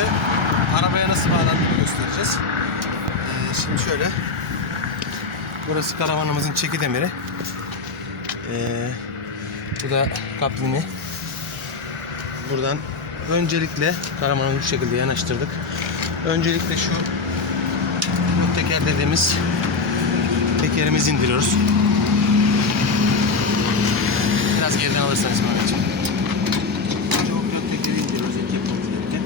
size arabaya nasıl bağlandığını göstereceğiz. Ee, şimdi şöyle. Burası karavanımızın çeki demiri. Ee, bu da kaplini. Buradan öncelikle karavanı bu şekilde yanaştırdık. Öncelikle şu bu teker dediğimiz tekerimizi indiriyoruz. Biraz geriden alırsanız Mehmetciğim. Önce o pilot tekeri indiriyoruz ilk yapmamız gereken.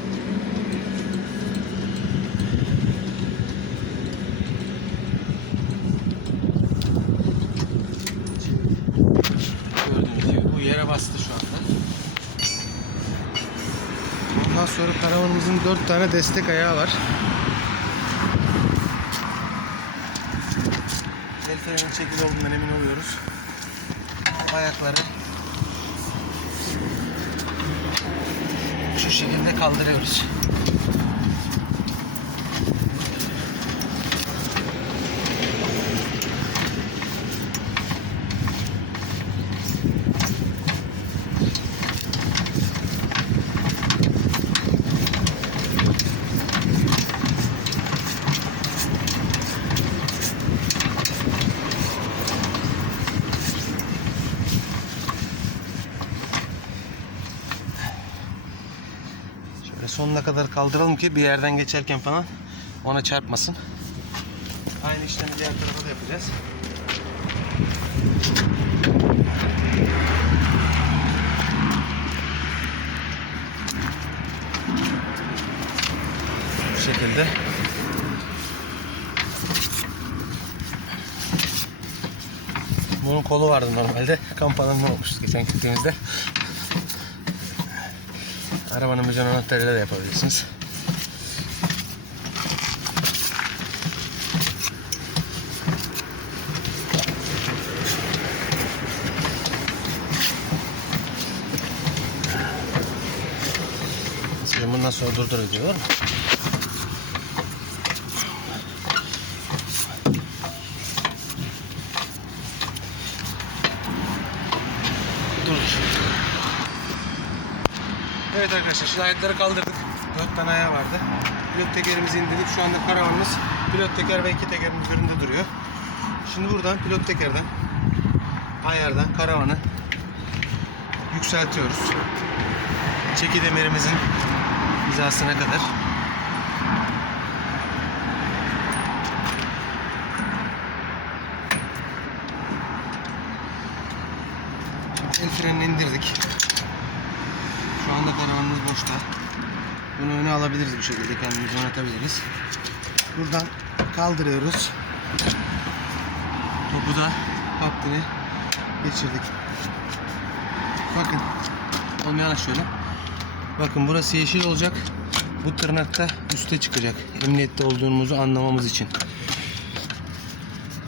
Gördüğünüz gibi bu yere bastı şu anda. Ondan sonra karavanımızın dört tane destek ayağı var. El frenin çekili olduğundan emin oluyoruz. Ayakları şu şekilde kaldırıyoruz. Şöyle sonuna kadar kaldıralım ki bir yerden geçerken falan ona çarpmasın. Aynı işlemi diğer tarafa da yapacağız. Bu şekilde. Bunun kolu vardı normalde. Kamp alanında olmuştu geçen gittiğimizde. Arabanın anahtarıyla da yapabilirsiniz. Sizin bundan sonra durdur diyor. Dur. Evet arkadaşlar şu ayakları kaldırdık. Dört tane ayağı vardı. Pilot tekerimizi indirdik. Şu anda karavanımız pilot teker ve iki tekerin üzerinde duruyor. Şimdi buradan pilot tekerden ayardan karavanı yükseltiyoruz. Çeki demirimizin hizasına kadar. Şimdi el frenini indirdik. Şu anda karavanımız boşta. Bunu öne alabiliriz bu şekilde kendimizi oynatabiliriz. Buradan kaldırıyoruz. Topu da hattını geçirdik. Bakın. Olmayan şöyle. Bakın burası yeşil olacak. Bu tırnakta üste çıkacak. Emniyette olduğumuzu anlamamız için.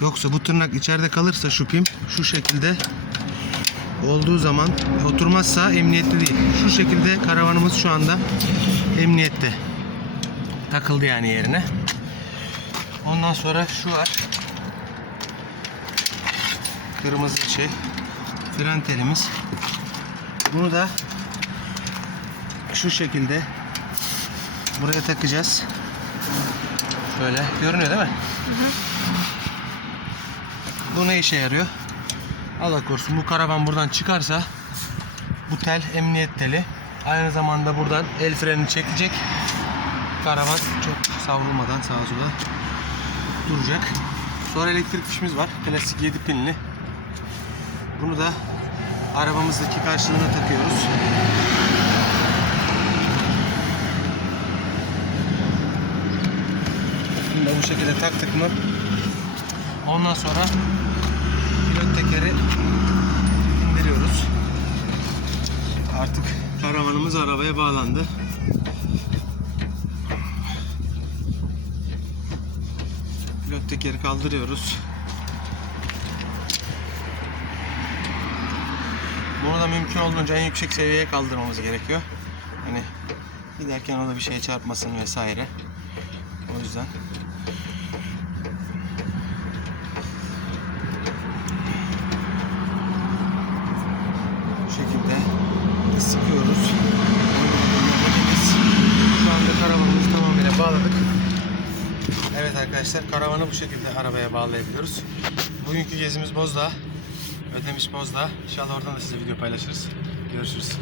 Yoksa bu tırnak içeride kalırsa şu pim şu şekilde olduğu zaman oturmazsa emniyetli değil. Şu şekilde karavanımız şu anda emniyette. Takıldı yani yerine. Ondan sonra şu var. Kırmızı şey. Fren telimiz. Bunu da şu şekilde buraya takacağız. Şöyle görünüyor değil mi? Bu ne işe yarıyor? Allah korusun bu karavan buradan çıkarsa bu tel emniyet teli. Aynı zamanda buradan el frenini çekecek. Karavan çok savrulmadan sağa sola duracak. Sonra elektrik fişimiz var. Klasik 7 pinli. Bunu da arabamızdaki karşılığına takıyoruz. Bunu da bu şekilde taktık mı ondan sonra pilot tekeri indiriyoruz. Artık karavanımız arabaya bağlandı. Pilot tekeri kaldırıyoruz. Bunu da mümkün olduğunca en yüksek seviyeye kaldırmamız gerekiyor. Hani giderken orada bir şeye çarpmasın vesaire. O yüzden. şekilde sıkıyoruz. Biz şu anda karavanımızı tamamıyla bağladık. Evet arkadaşlar karavanı bu şekilde arabaya bağlayabiliyoruz. Bugünkü gezimiz Bozdağ. Ödemiş Bozdağ. İnşallah oradan da size video paylaşırız. Görüşürüz.